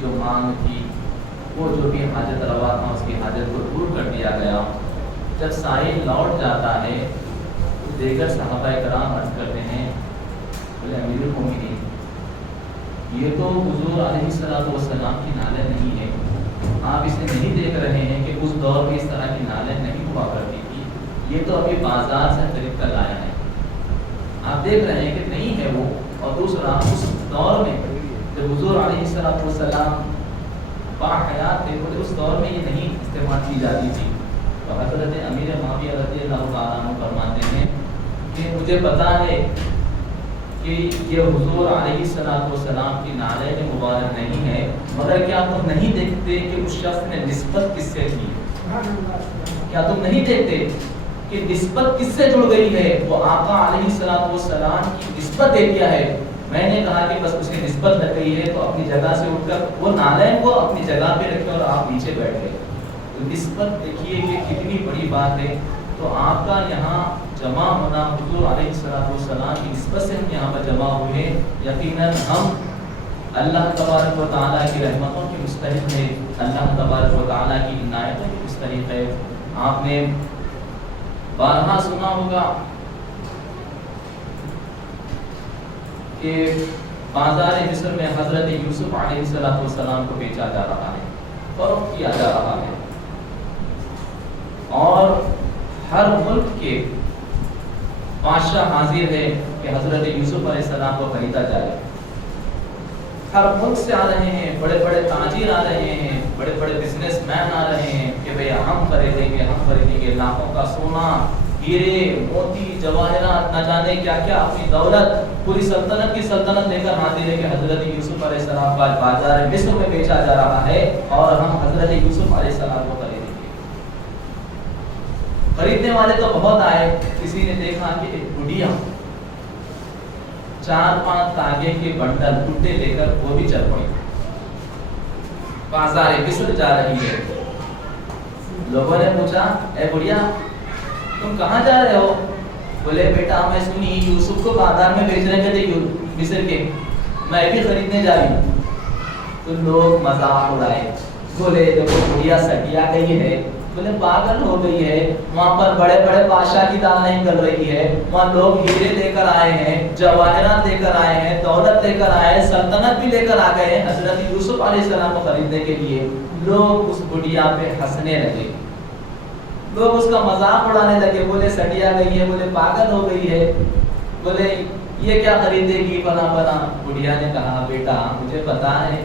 جو مانگ تھی، وہ جو بھی حاجت روا تھا اس کی حاجت کو دور کر دیا گیا۔ جب سائل لوٹ جاتا ہے تو دیگر صحابہ کرام عرض کرتے ہیں، بولے امیر المومنین یہ تو حضور علیہ السلام کی نالے نہیں ہے، آپ اسے نہیں دیکھ رہے ہیں کہ اس دور میں اس طرح کی نالے نہیں ہوا کرتی تھی، یہ تو ابھی بازار سے خرید کر لایا ہے، آپ دیکھ رہے ہیں کہ نہیں ہے وہ۔ اور دوسرا اس دور میں جب حضور علیہ السلام باحیات تھے، اس دور میں یہ نہیں استعمال کی جاتی تھی۔ تو حضرت امیر معاویہ رضی اللہ تعالیٰ عنہ فرماتے ہیں کہ مجھے پتا ہے کہ یہ حضور علیہ السلام کی نعلین مبارک نہیں ہے، مگر کیا تم نہیں دیکھتے کہ اس شخص نے نسبت کس سے کی؟ کیا تم نہیں دیکھتے کہ نسبت کس سے جڑ گئی ہے؟ وہ آقا علیہ السلام کی نسبت دے دیا ہے۔ میں نے کہا کہ بس اسے نسبت لگ گئی ہے تو اپنی جگہ سے اٹھ کر وہ نالین کو اپنی جگہ پہ رکھے اور آپ نیچے بیٹھ گئے۔ تو نسبت دیکھیے کہ کتنی بڑی بات ہے۔ تو آپ کا یہاں جمع ہونا حضور علیہ السلام کی نسبت سے ہم یہاں پر جمع ہوئے، یقیناً ہم اللہ تبارک و تعالیٰ کی رحمتوں کے مستحق ہے، اللہ تبارک و تعالیٰ کی عنایتوں کے مستحق ہے۔ آپ نے بارہا سنا ہوگا کہ بازار مصر میں حضرت یوسف علیہ السلام کو بیچا جا رہا ہے، فروخت کیا جا رہا ہے، اور ہر ملک کے بادشاہ حاضر ہے کہ حضرت یوسف علیہ السلام کو خریدا جائے۔ ہر ملک سے آ رہے ہیں، بڑے بڑے تاجر آ رہے ہیں، بڑے بڑے بزنس مین آ رہے ہیں کہ بھئی ہم خریدیں گے لاکھوں کا سونا، ہیرے، موتی، جواہرات، نہ جانے کیا کیا، اپنی دولت، پوری سلطنت کی سلطنت لے کر حاضر ہے کہ حضرت یوسف علیہ السلام کا بازار مصر میں بیچا جا رہا ہے اور ہم حضرت یوسف علیہ السلام کو خریدیں گے۔ خریدنے والے تو بہت آئے، کسی نے دیکھا کہ ایک بڑھیا 4-5 تاگے کے بنڈل ٹوٹے لے کر وہ بھی چل پڑی، بازار مصر جا رہی ہے۔ لوگوں نے پوچھا، اے بڑھیا تم کہاں جا رہے ہو؟ بولے بیٹا میں سنی یوسف کو بازار میں بیچ رہے تھے مصر کے، میں بھی خریدنے جا رہی ہوں۔ تو لوگ مذاق اڑائے، بولے دیکھو بڑھیا سٹیا گئی ہے، بولے پاگل ہو گئی ہے، وہاں پر بڑے بڑے بادشاہ کی دال نہیں کر رہی ہے، وہاں لوگ ہیرے لے کر آئے ہیں، جواہرات لے کر آئے ہیں، دولت لے کر آئے ہیں، سلطنت بھی لے کر آ گئے ہیں حضرت یوسف علیہ السلام کو خریدنے کے لیے۔ لوگ اس بڑھیا پہ ہنسنے لگے، لوگ اس کا مذاق اڑانے لگے، بولے سٹیا گئی ہے، بولے پاگل ہو گئی ہے، بولے یہ کیا خریدے گی فلاں فلاں۔ بڑھیا نے کہا بیٹا مجھے پتا ہے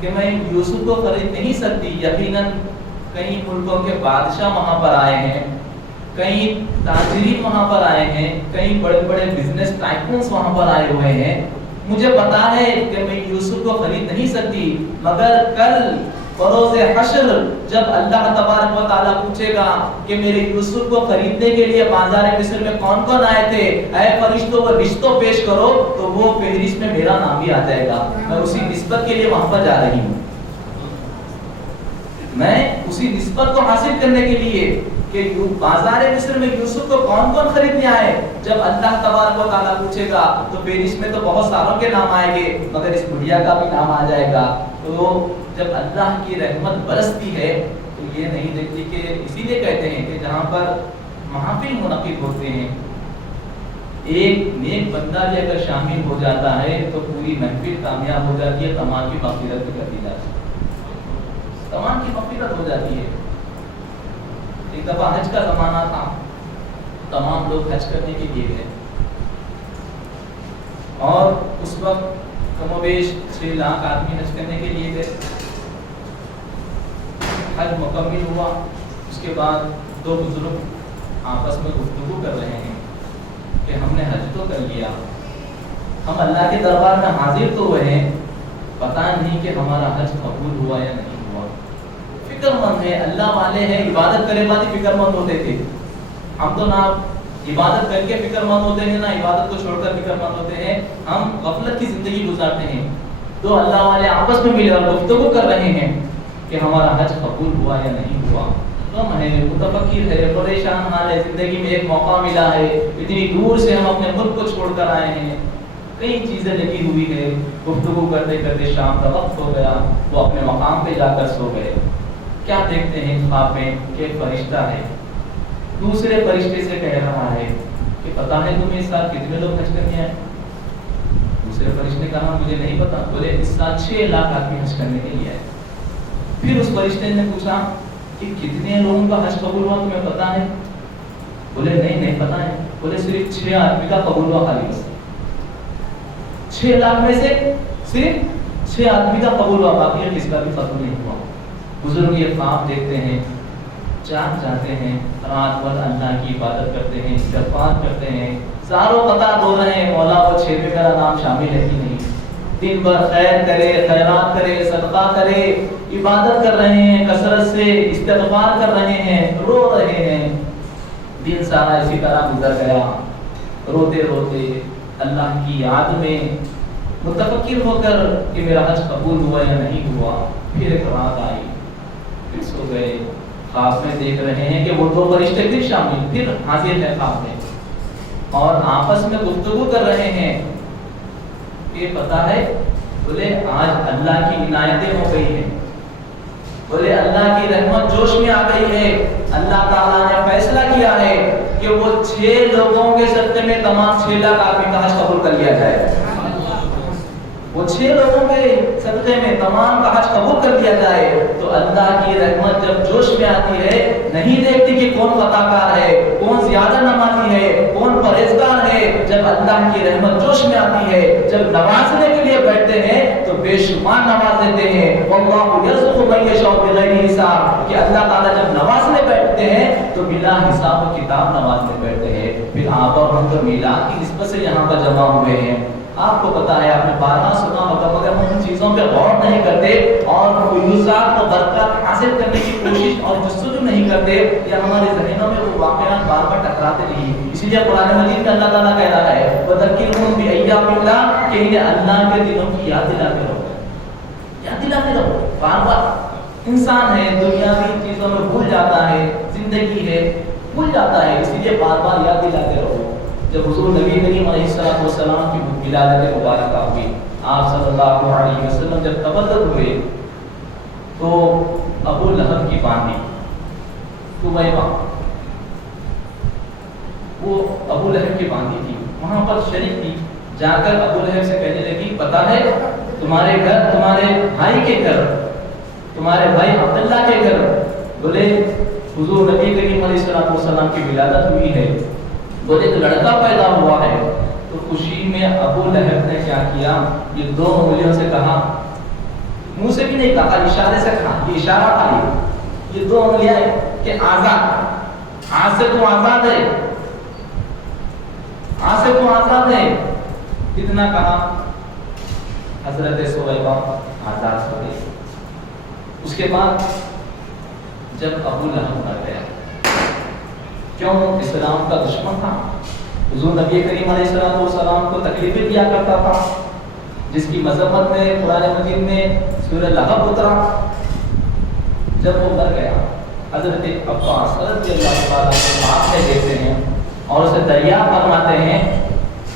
کہ میں یوسف کو خرید نہیں سکتی، یقیناً کئی ملکوں کے بادشاہ وہاں پر آئے ہیں، کئی تاجرین وہاں پر آئے ہیں، کئی بڑے بڑے بزنس ٹائکونز وہاں پر آئے ہوئے ہیں، مجھے پتا ہے کہ میں یوسف کو خرید نہیں سکتی، مگر کل بروز حشر جب اللہ تبارک و تعالیٰ پوچھے گا کہ میرے یوسف کو خریدنے کے لیے بازار مصر میں کون کون آئے تھے، اے فرشتوں وہ رشتوں پیش کرو، تو وہ فہرست میں میرا نام بھی آ جائے گا۔ میں اسی نسبت کے لیے وہاں پر جا رہی ہوں، میں اسی نسبت کو حاصل کرنے کے لیے کہ بازار مصر میں یوسف کو کون کون خریدنے آئے، جب اللہ تبارک و تعالیٰ پوچھے گا تو فہرست میں تو بہت ساروں کے نام آئیں گے، مگر اس بڑھیا کا بھی نام آ جائے گا۔ تو جب اللہ کی رحمت برستی ہے تو یہ نہیں دیکھتی کہ اسی لیے کہتے ہیں کہ جہاں پر محافل منعقد ہوتے ہیں، ایک نیک بندہ بھی اگر شامل ہو جاتا ہے تو پوری محفل کامیاب ہو جاتی ہے، تمام کی مغفرت بھی کر دی جاتی ہے، تمام کی مغفرت ہو جاتی ہے۔ ایک دفعہ حج کا زمانہ تھا، تمام لوگ حج کرنے کے لیے گئے اور اس وقت کم و بیش 6 لاکھ آدمی حج کرنے کے لیے گئے۔ حج مکمل ہوا، اس کے بعد 2 بزرگ آپس میں گفتگو کر رہے ہیں کہ ہم نے حج تو کر لیا، ہم اللہ کے دربار میں حاضر تو ہوئے ہیں، پتہ نہیں کہ ہمارا حج قبول ہوا یا نہیں ہوا۔ فکر مند ہے، اللہ والے ہیں، عبادت کرے بعد ہی فکر مند ہوتے تھے، ہم تو نہ عبادت کر کے فکر مند ہوتے ہیں، نہ عبادت کو چھوڑ کر فکر مند ہوتے ہیں، ہم غفلت کی زندگی گزارتے ہیں۔ تو اللہ والے آپس میں ملے اور گفتگو کر رہے ہیں کہ ہمارا حج قبول ہوا یا نہیں ہوا۔ غم ہے، متفکر ہے، پریشان حال ہے، زندگی میں ایک موقع ملا ہے، اتنی دور سے ہم اپنے ملک کو چھوڑ کر آئے ہیں، کئی چیزیں لگی ہوئی ہے، گفتگو کرتے کرتے شام کا وقت ہو گیا، وہ اپنے مقام پہ جا کر سو گئے۔ کیا دیکھتے ہیں خواب میں کہ ایک فرشتہ ہے، دوسرے فرشتے سے کہہ رہا ہے کہ پتہ ہے تمہیں اس سال کتنے لوگ حج کرنے آئے؟ دوسرے فرشتے نے کہا مجھے نہیں پتا۔ بولے اس سال 6 لاکھ آدمی حج کرنے کے لیے آئے۔ پھر اس فرشتے نے پوچھا کہ کتنے لوگوں کا حج قبول ہوا تمہیں پتا ہے؟ بولے نہیں پتا ہے۔ بولے صرف 6 آدمی کا قبول ہوا، خالی بس 6 لاکھ میں سے صرف 6 آدمی کا قبول ہوا، باقی کس کا بھی قبول نہیں ہوا۔ بزرگ یہ خواب دیکھتے ہیں، جاگ جاتے ہیں، رات بھر اللہ کی عبادت کرتے ہیں، استغفار کرتے ہیں، ساروں قطار رو رہے ہیں مولا وہ 6 میں میرا نام شامل ہے کہ نہیں۔ دن بھر خیر کرے، خیرات کرے، صدقہ کرے، عبادت کر رہے ہیں، کثرت سے استغفار کر رہے ہیں، رو رہے ہیں۔ دن سارا اسی طرح گزر گیا، روتے روتے اللہ کی یاد میں متفکر ہو کر کہ میرا حج قبول ہوا یا نہیں ہوا۔ پھر ایک رات آئی، پھر سو گئے، خواب میں دیکھ رہے ہیں کہ وہ 2 فرشتے پھر شامل، پھر حاضر ہے خواب میں، اور آپس میں گفتگو کر رہے ہیں کہ پتہ ہے، بولے آج اللہ کی عنایتیں ہو گئی ہیں، بولے اللہ کی رحمت جوش میں آ گئی ہے، اللہ تعالیٰ نے فیصلہ کیا ہے کہ وہ 6 لوگوں کے صدقے میں تمام 6 لاکھ آدمی کا حج قبول کر لیا جائے۔ وہ 6 لوگوں کے صدقے میں تمام کا حج قبول کر دیا جائے۔ تو اللہ کی رحمت جب جوش میں آتی ہے، نہیں دیکھتی کہ کون خطا کار ہے، کون زیادہ نمازی ہے، کون پرہیزگار ہے۔ جب اللہ کی رحمت جوش میں آتی ہے، جب نوازنے کے لیے بیٹھتے ہیں تو بے شمار نواز دیتے ہیں۔ واللہ یرزق من یشاء بغیر حساب، کہ اللہ تعالیٰ جب نوازنے بیٹھتے ہیں تو بلا حساب و کتاب نوازنے بیٹھتے ہیں۔ پھر آپ اور ہم تو میلاد کی نسبت سے یہاں پر جمع ہوئے ہیں۔ آپ کو پتا ہے، آپ نے بارہا سنا ہوگا، مگر ہم ان چیزوں پہ غور نہیں کرتے اور فیوزات و برکات حاصل کرنے کی کوشش اور جستجو نہیں کرتے، یا ہمارے ذہنوں میں وہ واقعات بار بار ٹکراتے نہیں۔ اسی لیے قرآن مجید میں اللہ تعالیٰ کہہ رہا ہے وَذَكِّرْهُمْ بِأَيَّامِ اللَّهِ، کہ انہیں اللہ کے دنوں کی یاد دلاتے رہو، یاد دلاتے رہو۔ بار بار انسان ہے، دنیاوی چیزوں میں بھول جاتا ہے، زندگی ہے بھول جاتا ہے، اسی لیے بار بار یاد دلاتے رہو۔ جب حضور نبی کریم علیہ السلام کی ولادت مبارکہ ہوئی، آپ صلی اللہ علیہ وسلم جب تبدل ہوئے تو ابو لہب کی باندھی سمیہ، وہ ابو لہب کی باندھی تھی، وہاں پر شریک تھی، جا کر ابو لہب سے کہنے لگی پتہ ہے تمہارے گھر، تمہارے بھائی کے گھر، تمہارے بھائی عبداللہ کے گھر، بولے حضور نبی کریم علیہ السلام کی ولادت ہوئی ہے، بولے ایک لڑکا پیدا ہوا ہے۔ تو خوشی میں ابو لہب نے کیا کیا، یہ 2 انگلیوں سے کہا، منہ سے بھی نہیں کہا، اشارے سے کہا، یہ اشارہ تھا، یہ 2 انگلیاں کہ آزاد، آج سے تو آزاد ہے، آج سے تو آزاد ہے، کتنا کہا، حضرت سویبہ آزاد ہو گئی۔ اس کے بعد جب ابو لہب مر گیا، کیوں؟ اسلام کا دشمن تھا، حضور نبی کریم علیہ السلام کو تکلیفیں دیا کرتا تھا، جس کی مذمت میں قرآن مجید میں سورہ لہب اترا۔ جب وہ مر گیا، حضرت عباس رضی اللہ تعالیٰ عنہ آپ دیکھتے ہیں اور اسے دریا فرماتے ہیں،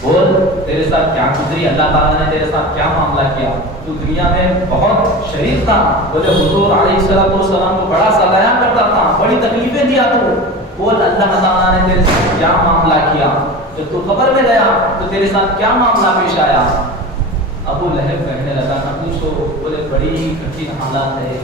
بول تیرے ساتھ کیا گزری، اللہ تعالیٰ نے تیرے ساتھ کیا معاملہ کیا، تو دنیا میں بہت شریف تھا، بولے حضور علیہ السلام کو بڑا ستایا کرتا تھا، بڑی تکلیفیں دیا، تو بول اللہ تعالیٰ نے تیرے ساتھ کیا معاملہ کیا، جب تو قبر میں گیا تو تیرے ساتھ کیا معاملہ پیش آیا۔ ابو لہب کہنے لگا نہ پوچھو، بولے بڑی کٹھن حالات ہے،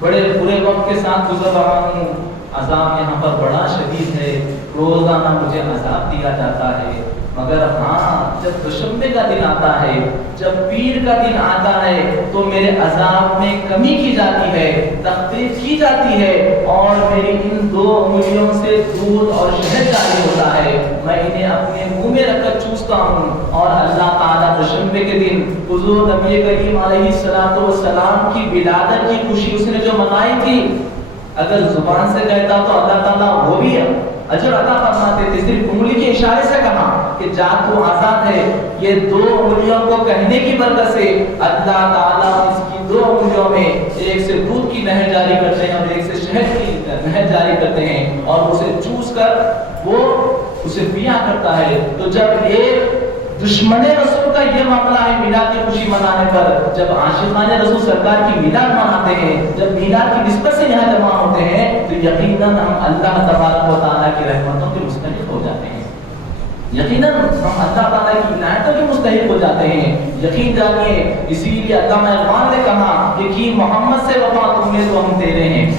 بڑے برے وقت کے ساتھ گزر رہا ہوں، عذاب یہاں پر بڑا شدید ہے، روزانہ مجھے عذاب دیا جاتا ہے، مگر ہاں جب دوشنبے کا دن آتا ہے، جب پیر کا دن آتا ہے تو میرے عذاب میں کمی کی جاتی ہے، تخفیف کی جاتی ہے، اور میری ان 2 انگلیوں سے دودھ اور شہد جاری ہوتا ہے، میں انہیں اپنے منہ میں رکھ کر چوستا ہوں، اور اللہ تعالیٰ دوشنبے کے دن حضور نبی کریم علیہ السلام کی ولادت کی خوشی اس نے جو منائی تھی، اگر زبان سے کہتا تو اللہ تعالیٰ وہ بھی اجر عطا فرماتے تھے، صرف انگلی کے اشارے سے کہا کہ جا تو آزاد ہے۔ یہ 2 انگلیوں کو کہنے کی برکت سے اللہ تعالیٰ اس کی 2 انگلیوں میں ایک سے دودھ کی نہر جاری کرتے ہیں اور ایک سے شہد کی نہر جاری کرتے ہیں، اور اسے چوس کر وہ اسے پیا کرتا ہے۔ تو جب ایک دشمن رسول کا یہ معاملہ ہے میلاد کی خوشی منانے پر. جب عاشقان رسول سرکار کی میلاد مناتے ہیں, جب میلاد کی نسبت سے یہاں جمع ہوتے ہیں, تو یقیناً ہم اللہ تبارک و تعالیٰ کی رحمتوں کے مستحق ہو جاتے ہیں. یقیناً ہم اللہ تعالیٰ کی عنایتوں کے مستحق ہو جاتے ہیں. یقین جانیے, اسی لیے علامہ اقبال نے کہا کہ کی محمد سے وفا تم نے تو ہم تیرے ہیں,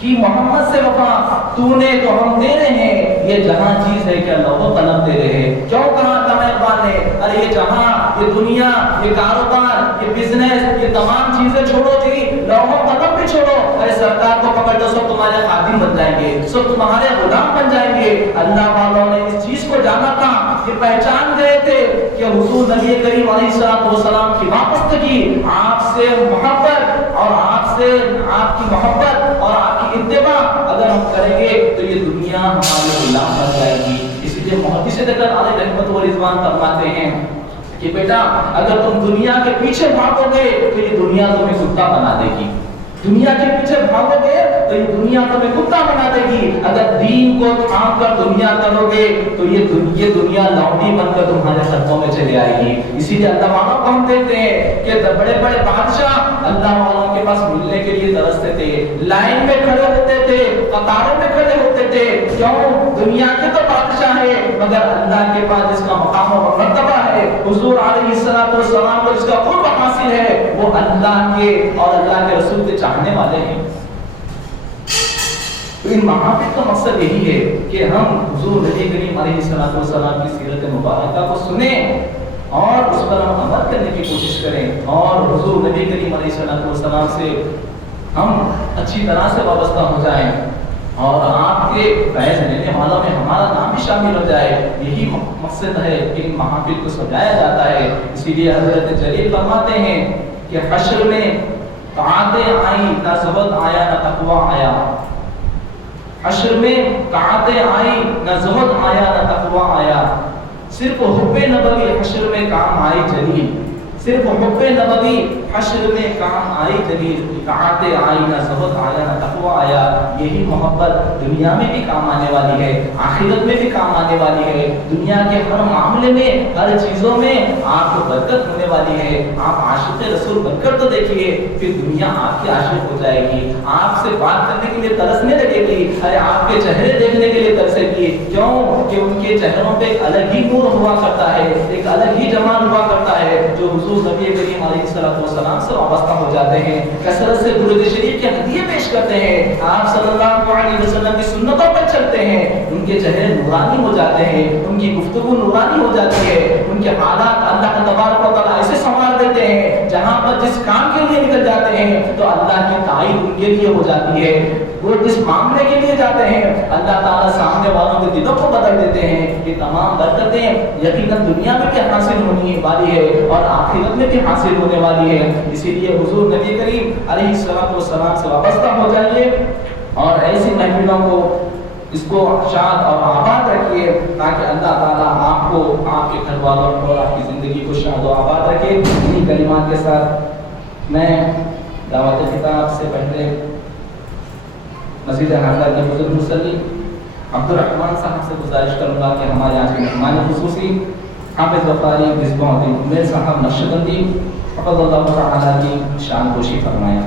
کی محمد سے وفا تو نے تو ہم تیرے ہیں, یہ جہاں چیز ہے کیا لوح و قلم تیرے ہیں. کیوں کہا علامہ اقبال نے, ارے یہ جہاں, یہ دنیا, یہ کاروبار, یہ بزنس, یہ تمام چیزیں چھوڑو جی, لوح و قلم بھی چھوڑو. ارے سرکار کو پکڑ دو, سب تمہارے خادم بن جائیں گے, سب تمہارے غلام بن جائیں گے. اللہ والوں نے اس چیز کو جانا تھا, یہ پہچان گئے تھے کہ حضور نبی کریم علیہ السلام کی وابستگی, آپ سے محبت اور آپ سے آپ کی محبت اور آپ کی اتباع اگر ہم کریں گے تو یہ دنیا ہمارے غلام بن جائے گی. اسی لیے محدث دکر علیہ رحمت و رضوان فرماتے ہیں کہ بیٹا اگر تم دنیا کے پیچھے بھاگو گے تو یہ دنیا تمہیں کتا بنا دے گی. دنیا کے پیچھے بھاگو گے تو یہ دنیا تمہیں کتا بنا دے گی. اگر دین کو تھام کر دنیا کرو گے تو یہ دنیا لونڈی بن کر تمہارے خطوں میں چلے آئے گی. اسی لیے اللہ والوں کو ہم دیکھتے ہیں کہ بڑے بڑے بادشاہ اللہ والوں کے پاس ملنے کے لیے ترستے تھے, لائن میں کھڑے ہوتے تھے, قطاروں میں کھڑے ہوتے تھے. کیوں؟ دنیا کے تو بادشاہ ہے مگر اللہ کے پاس جس کا مقام و مرتبہ ہے, حضور علیہ السلام کو جس کا قرب حاصل ہے, وہ اللہ کے اور اللہ کے رسول کے چاہنے والے ہیں. تو ان محافل کا مقصد یہی ہے کہ ہم حضور نبی کریم علیہ السلام کی سیرت مبارکہ کو سنیں اور اس پر ہم عمل کرنے کی کوشش کریں, اور حضور نبی کریم علیہ السلام سے ہم اچھی طرح سے وابستہ ہو جائیں, اور آپ کے فیض لینے والوں میں ہمارا نام بھی شامل ہو جائے. یہی مقصد ہے کہ ان محافل کو سجایا جاتا ہے. اسی لیے حضرت جلیل فرماتے ہیں کہ حشر میں قعدیں آئی نہ زہد آیا نہ تقویٰ آیا. حشر میں قعدیں آئی نہ زہد آیا نہ تقویٰ آیا. صرف حب نبوی حشر میں کام آئی جلیل, صرف حب نبوی حشر میں کام آئی جلیل. قعدیں آئی نہ زہد آیا نہ تقویٰ آیا. یہی محبت دنیا میں بھی کام آنے والی ہے, آخرت میں بھی کام آنے والی ہے. دنیا کے ہر معاملے میں, ہر چیزوں میں آپ کو برکت ہونے والی ہے. آپ عاشق رسول بن کر تو دیکھیے, پھر دنیا آپ کی عاشق ہو جائے گی, آپ سے بات کرنے کے لیے ترسنے لگے گی. ارے آپ کے چہرے دیکھنے کے لیے ترسے گی. کیوں کہ ان کے چہروں پہ ایک الگ ہی نور ہوا کرتا ہے, ایک الگ ہی جمال ہوا کرتا ہے, جو حضور نبی کریم علیہ السلام سے وابستہ ہو جاتے ہیں. کثرت سے درود شریف کے ہدیے پیش کرتے ہیں, آپ صلی اللہ علیہ وسلم کی سنتوں پر چلتے ہیں, ان کے چہرے نورانی ہو جاتے ہیں, ان کی گفتگو نورانی ہو جاتی ہے, ان کے حالات اللہ تبارک و تعالیٰ ایسے سنوار دیتے ہیں, جہاں پر جس کام کے لیے نکل جاتے ہیں تو اللہ کی تائید ان کے لیے ہو جاتی ہے. وہ جس معاملے کے لیے جاتے ہیں اللہ تعالیٰ سامنے والوں کے دلوں کو بدل دیتے ہیں. یہ تمام برکتیں یقیناً دنیا میں بھی حاصل ہونے والی ہے اور آخرت میں بھی حاصل ہونے والی ہے. اسی لیے حضور نبی کریم علیہ السلام سے وابستہ ہو جائیے اور ایسی محفلوں کو اس کو شاد اور آباد رکھیے تاکہ اللہ تعالیٰ آپ کو, آپ کے گھر والوں کو, آپ کی زندگی کو شاد و آباد رکھے. انہی کلمات کے ساتھ میں دعوت خطاب سے پہلے مسجد حاضرہ کے بزرگ مصلی عبد الرحمن صاحب سے گزارش کروں گا کہ ہمارے آج کے مہمان خصوصی حافظ وقاری مصباح الدین عمیر صاحب نقشبندی حفظ اللہ تعالیٰ کی شان گوشی فرمائیں.